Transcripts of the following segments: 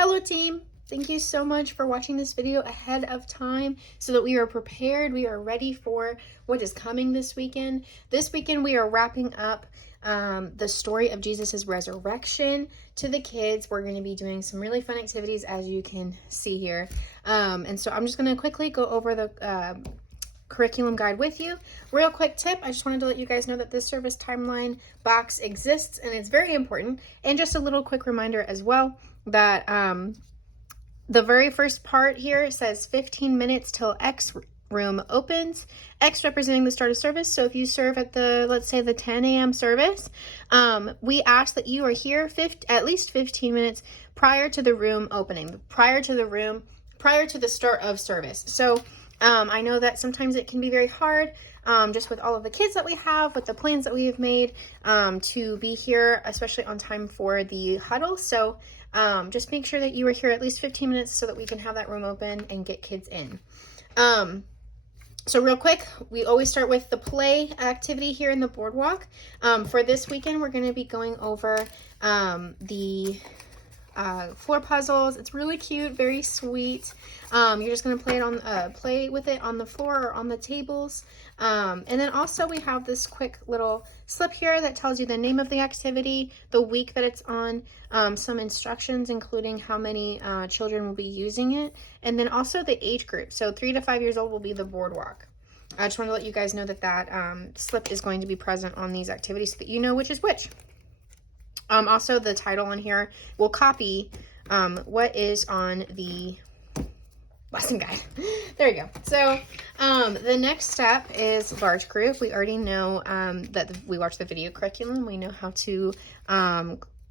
Hello team! Thank you so much for watching this video ahead of time so that we are prepared, we are ready for what is coming this weekend. This weekend we are wrapping up the story of Jesus's resurrection to the kids. We're going to be doing some really fun activities as you can see here. And so I'm just going to quickly go over the curriculum guide with you. Real quick tip, I just wanted to let you guys know that this service timeline box exists and it's very important. And just a little quick reminder as well that the very first part here says 15 minutes till X room opens, X representing the start of service. So if you serve at the, let's say the 10 a.m. service, we ask that you are here at least 15 minutes prior to the room opening, prior to the start of service. So I know that sometimes it can be very hard, just with all of the kids that we have, with the plans that we have made, to be here, especially on time for the huddle. So just make sure that you are here at least 15 minutes so that we can have that room open and get kids in. So real quick, we always start with the play activity here in the Boardwalk. For this weekend, we're going to be going over the floor puzzles. It's really cute, very sweet. You're just going to play with it on the floor or on the tables. And then also we have this quick little slip here that tells you the name of the activity, the week that it's on, some instructions including how many children will be using it, and then also the age group. So 3 to 5 years old will be the Boardwalk. I just want to let you guys know that that slip is going to be present on these activities so that you know which is which. Also, the title on here will copy what is on the lesson guide. There you go. So the next step is large group. We already know that we watched the video curriculum. We know how to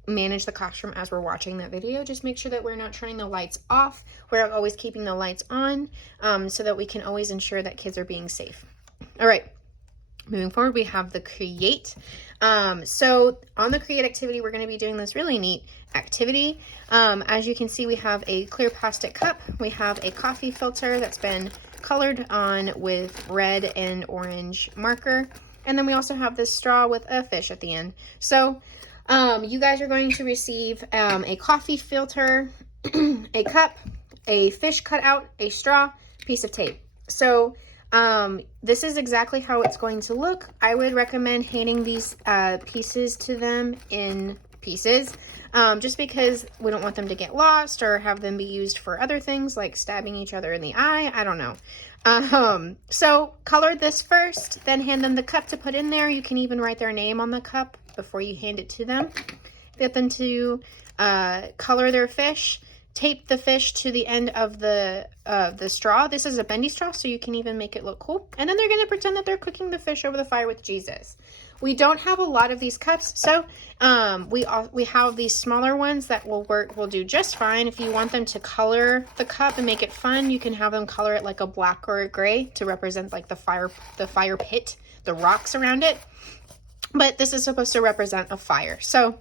manage the classroom as we're watching that video. Just make sure that we're not turning the lights off. We're always keeping the lights on so that we can always ensure that kids are being safe. All right. Moving forward, we have the create. So on the create activity, we're going to be doing this really neat activity. As you can see, we have a clear plastic cup. We have a coffee filter that's been colored on with red and orange marker. And then we also have this straw with a fish at the end. So you guys are going to receive a coffee filter, a cup, a fish cutout, a straw, piece of tape. So this is exactly how it's going to look. I would recommend handing these pieces to them in pieces, just because we don't want them to get lost or have them be used for other things like stabbing each other in the eye. I don't know. So color this first, then hand them the cup to put in there. You can even write their name on the cup before you hand it to them. Get them to color their fish. Tape the fish to the end of the straw. This is a bendy straw, so you can even make it look cool. And then they're going to pretend that they're cooking the fish over the fire with Jesus. We don't have a lot of these cups, so we have these smaller ones that will do just fine. If you want them to color the cup and make it fun, you can have them color it like a black or a gray to represent like the fire pit, the rocks around it. But this is supposed to represent a fire. So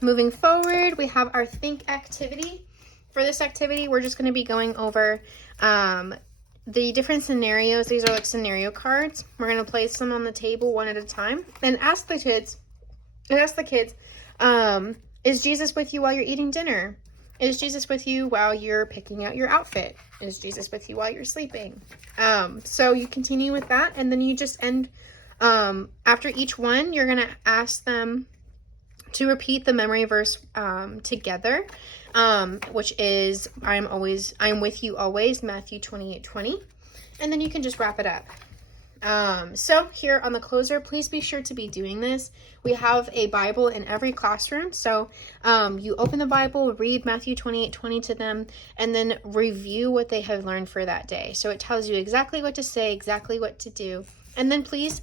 moving forward, we have our think activity. For this activity, we're just going to be going over the different scenarios. These are like scenario cards. We're going to place them on the table one at a time and ask the kids, is Jesus with you while you're eating dinner? Is Jesus with you while you're picking out your outfit? Is Jesus with you while you're sleeping? So you continue with that, and then you just end, after each one, you're going to ask them to repeat the memory verse together, which is I'm with you always, Matthew 28:20, and then you can just wrap it up. So here on the closer, please be sure to be doing this. We have a Bible in every classroom, so you open the Bible, read Matthew 28:20 to them, and then review what they have learned for that day. So it tells you exactly what to say, exactly what to do. And then please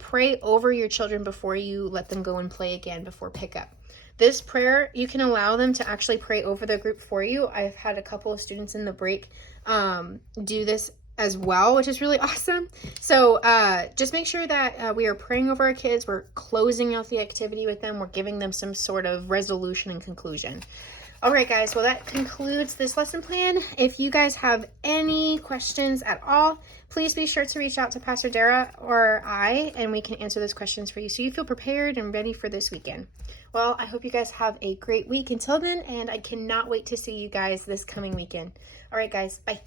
pray over your children before you let them go and play again before pickup. This prayer, you can allow them to actually pray over the group for you. I've had a couple of students in the break do this as well, which is really awesome. So just make sure that we are praying over our kids. We're closing out the activity with them. We're giving them some sort of resolution and conclusion. All right, guys. Well, that concludes this lesson plan. If you guys have any questions at all, please be sure to reach out to Pastor Dara or I, and we can answer those questions for you so you feel prepared and ready for this weekend. Well, I hope you guys have a great week until then, and I cannot wait to see you guys this coming weekend. All right, guys. Bye.